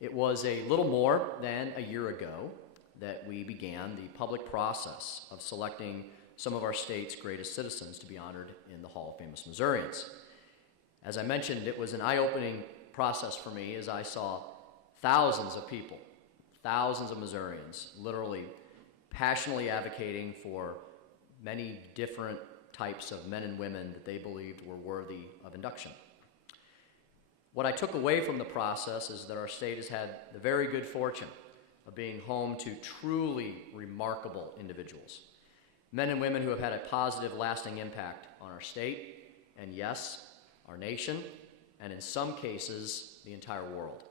It was a little more than a year ago that we began the public process of selecting some of our state's greatest citizens to be honored in the Hall of Famous Missourians. As I mentioned, it was an eye-opening process for me as I saw thousands of people, thousands of Missourians, literally passionately advocating for many different types of men and women that they believed were worthy of induction. What I took away from the process is that our state has had the very good fortune of being home to truly remarkable individuals, men and women who have had a positive, lasting impact on our state, and yes, our nation, and in some cases, the entire world.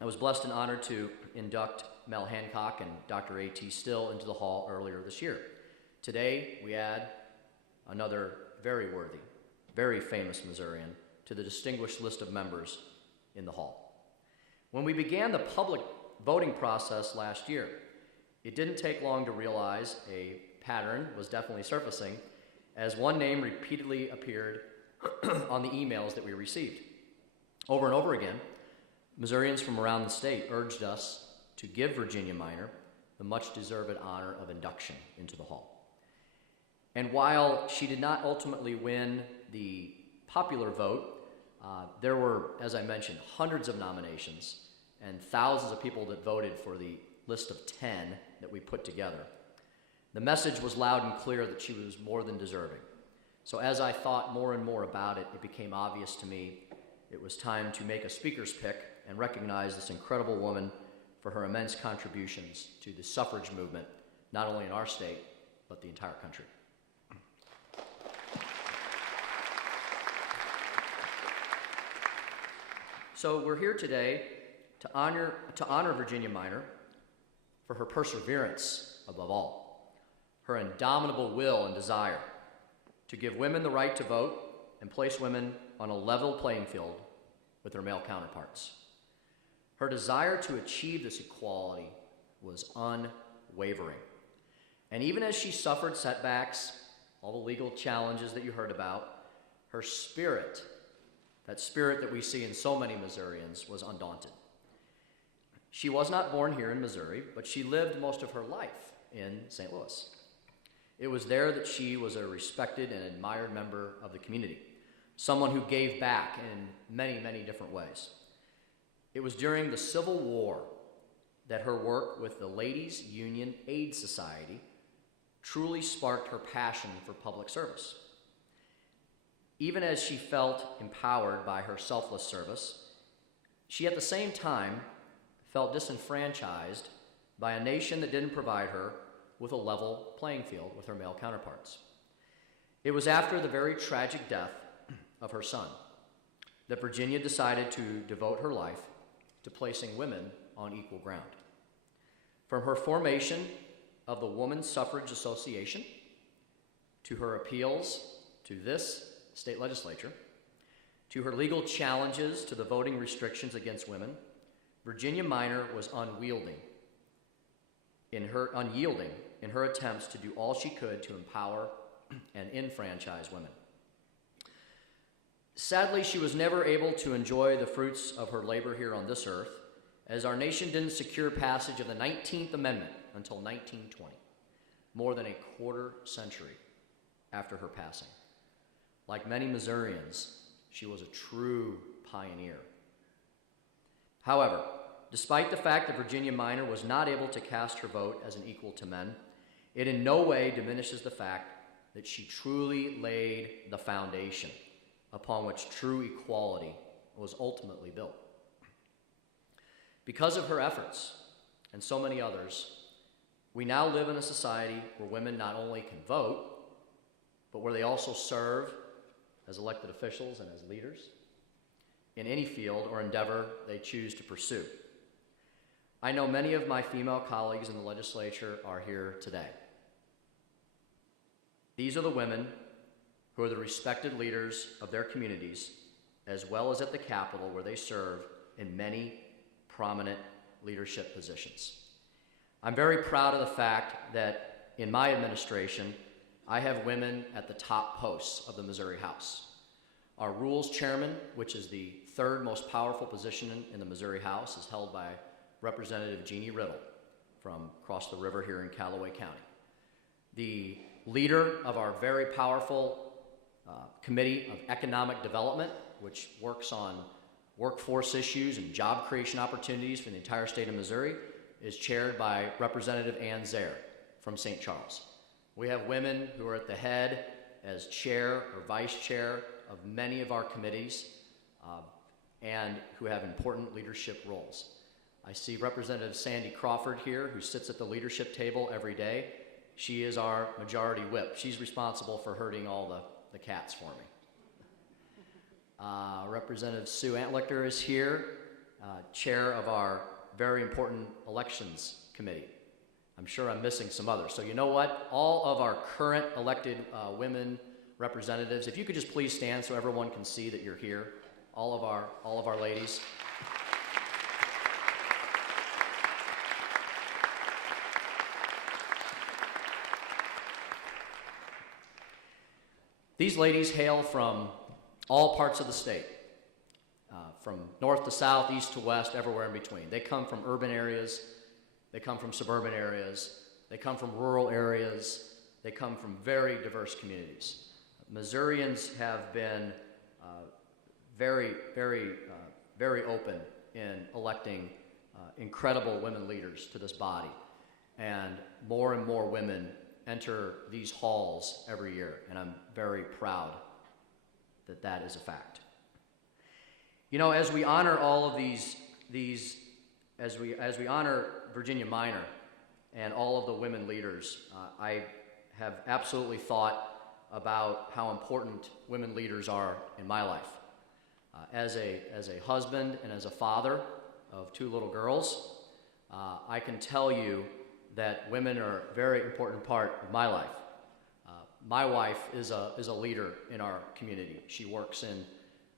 I was blessed and honored to induct Mel Hancock and Dr. A.T. Still into the Hall earlier this year. Today, we add another very worthy, very famous Missourian to the distinguished list of members in the Hall. When we began the public voting process last year, it didn't take long to realize a pattern was definitely surfacing as one name repeatedly appeared on the emails that we received. Over and over again, Missourians from around the state urged us to give Virginia Minor the much-deserved honor of induction into the Hall. And while she did not ultimately win the popular vote, there were, as I mentioned, hundreds of nominations and thousands of people that voted for the list of 10 that we put together. The message was loud and clear that she was more than deserving. So as I thought more and more about it, it became obvious to me it was time to make a speaker's pick and recognize this incredible woman for her immense contributions to the suffrage movement, not only in our state, but the entire country. So we're here today to honor Virginia Minor for her perseverance above all, her indomitable will and desire to give women the right to vote and place women on a level playing field with their male counterparts. Her desire to achieve this equality was unwavering. And even as she suffered setbacks, all the legal challenges that you heard about, her spirit, that spirit that we see in so many Missourians, was undaunted. She was not born here in Missouri, but she lived most of her life in St. Louis. It was there that she was a respected and admired member of the community, someone who gave back in many, many different ways. It was during the Civil War that her work with the Ladies Union Aid Society truly sparked her passion for public service. Even as she felt empowered by her selfless service, she at the same time felt disenfranchised by a nation that didn't provide her with a level playing field with her male counterparts. It was after the very tragic death of her son that Virginia decided to devote her life to placing women on equal ground. From her formation of the Women's Suffrage Association, to her appeals to this state legislature, to her legal challenges to the voting restrictions against women, Virginia Minor was unyielding in her attempts to do all she could to empower and enfranchise women. Sadly, she was never able to enjoy the fruits of her labor here on this earth, as our nation didn't secure passage of the 19th Amendment until 1920, more than a quarter century after her passing. Like many Missourians, she was a true pioneer. However, despite the fact that Virginia Minor was not able to cast her vote as an equal to men, it in no way diminishes the fact that she truly laid the foundation upon which true equality was ultimately built. Because of her efforts, and so many others, we now live in a society where women not only can vote, but where they also serve as elected officials and as leaders in any field or endeavor they choose to pursue. I know many of my female colleagues in the legislature are here today. These are the women who are the respected leaders of their communities, as well as at the Capitol, where they serve in many prominent leadership positions. I'm very proud of the fact that in my administration, I have women at the top posts of the Missouri House. Our Rules Chairman, which is the third most powerful position in the Missouri House is held by Representative Jeannie Riddle from across the river here in Callaway County. The leader of our very powerful Committee of Economic Development, which works on workforce issues and job creation opportunities for the entire state of Missouri, is chaired by Representative Ann Zaire from St. Charles. We have women who are at the head as chair or vice chair of many of our committees and who have important leadership roles. I see Representative Sandy Crawford here, who sits at the leadership table every day. She is our majority whip. She's responsible for herding all the cats for me. Representative Sue Antlichter is here, chair of our very important elections committee. I'm sure I'm missing some others. So you know what? All of our current elected women representatives, if you could just please stand so everyone can see that you're here. All of our ladies. These ladies hail from all parts of the state, from north to south, east to west, everywhere in between. They come from urban areas, they come from suburban areas, they come from rural areas, they come from very diverse communities. Missourians have been very open in electing incredible women leaders to this body, and more women enter these halls every year, and I'm very proud that that is a fact. You know, as we honor all of these as we honor Virginia Minor and all of the women leaders, I have absolutely thought about how important women leaders are in my life. As a husband and as a father of two little girls, I can tell you that women are a very important part of my life. My wife is a leader in our community. She works in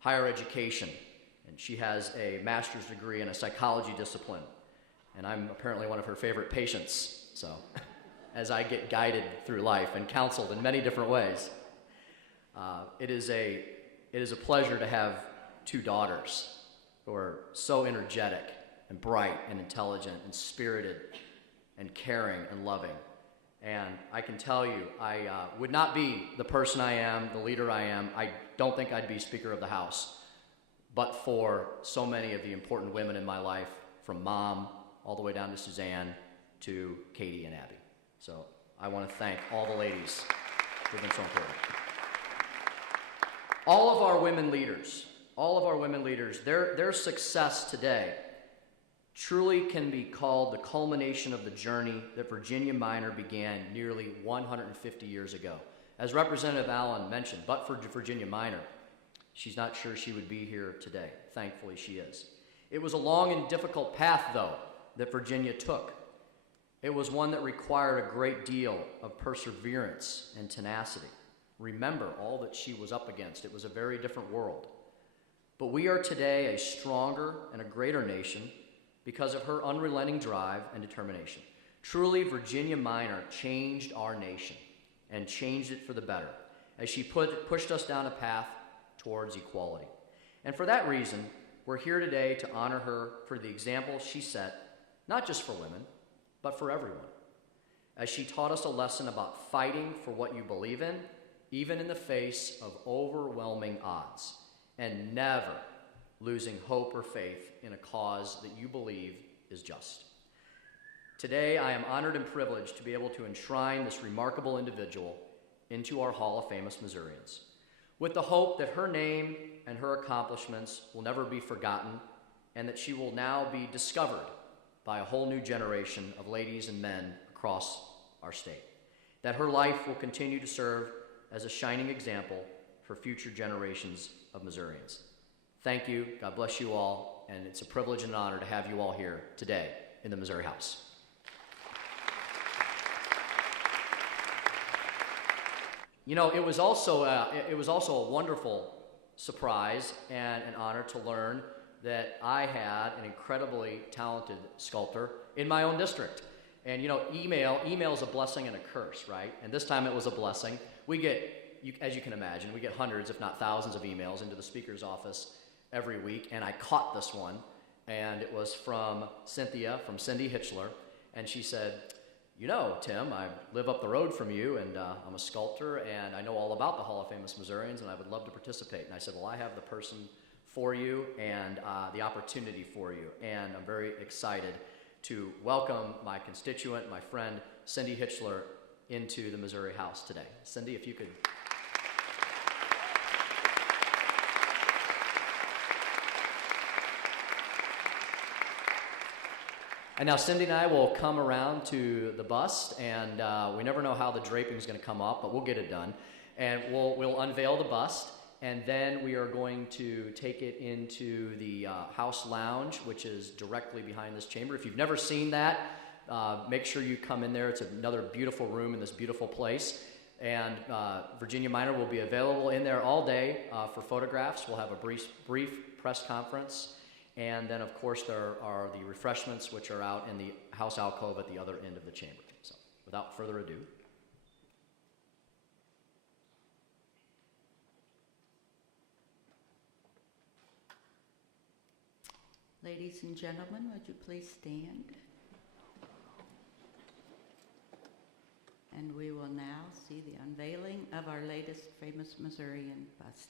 higher education, and she has a master's degree in a psychology discipline, and I'm apparently one of her favorite patients, so as I get guided through life and counseled in many different ways. It is a pleasure to have two daughters who are so energetic and bright and intelligent and spirited and caring and loving. And I can tell you, I would not be the person I am, the leader I am. I don't think I'd be Speaker of the House, but for so many of the important women in my life, from Mom all the way down to Suzanne to Katie and Abby. So I want to thank all the ladies who've been so important. All of our women leaders, their success today truly can be called the culmination of the journey that Virginia Minor began nearly 150 years ago. As Representative Allen mentioned, but for Virginia Minor, she's not sure she would be here today. Thankfully, she is. It was a long and difficult path, though, that Virginia took. It was one that required a great deal of perseverance and tenacity. Remember all that she was up against. It was a very different world. But we are today a stronger and a greater nation because of her unrelenting drive and determination. Truly, Virginia Minor changed our nation and changed it for the better as she pushed us down a path towards equality. And for that reason, we're here today to honor her for the example she set, not just for women, but for everyone, as she taught us a lesson about fighting for what you believe in, even in the face of overwhelming odds, and never losing hope or faith in a cause that you believe is just. Today, I am honored and privileged to be able to enshrine this remarkable individual into our Hall of Famous Missourians, with the hope that her name and her accomplishments will never be forgotten, and that she will now be discovered by a whole new generation of ladies and men across our state, that her life will continue to serve as a shining example for future generations of Missourians. Thank you, God bless you all, and it's a privilege and an honor to have you all here today in the Missouri House. You know, it was also a wonderful surprise and an honor to learn that I had an incredibly talented sculptor in my own district. And you know, email is a blessing and a curse, right? And this time it was a blessing. We get, as you can imagine, we get hundreds, if not thousands of emails into the Speaker's office every week, and I caught this one, and it was from Cynthia, from Cindy Hitchler, and she said, you know, Tim, I live up the road from you, and I'm a sculptor, and I know all about the Hall of Famous Missourians, and I would love to participate. And I said, well, I have the person for you and the opportunity for you, and I'm very excited to welcome my constituent, my friend, Cindy Hitchler, into the Missouri House today. Cindy, if you could... And now Cindy and I will come around to the bust, and we never know how the draping is going to come up, but we'll get it done. And we'll unveil the bust, and then we are going to take it into the House Lounge, which is directly behind this chamber. If you've never seen that, make sure you come in there. It's another beautiful room in this beautiful place. And Virginia Minor will be available in there all day for photographs. We'll have a brief press conference. And then, of course, there are the refreshments, which are out in the house alcove at the other end of the chamber. So, without further ado. Ladies and gentlemen, would you please stand? And we will now see the unveiling of our latest famous Missourian bust,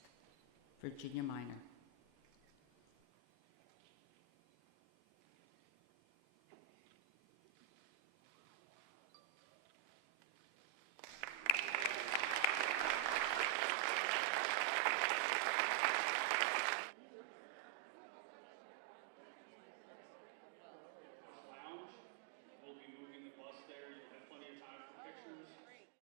Virginia Minor.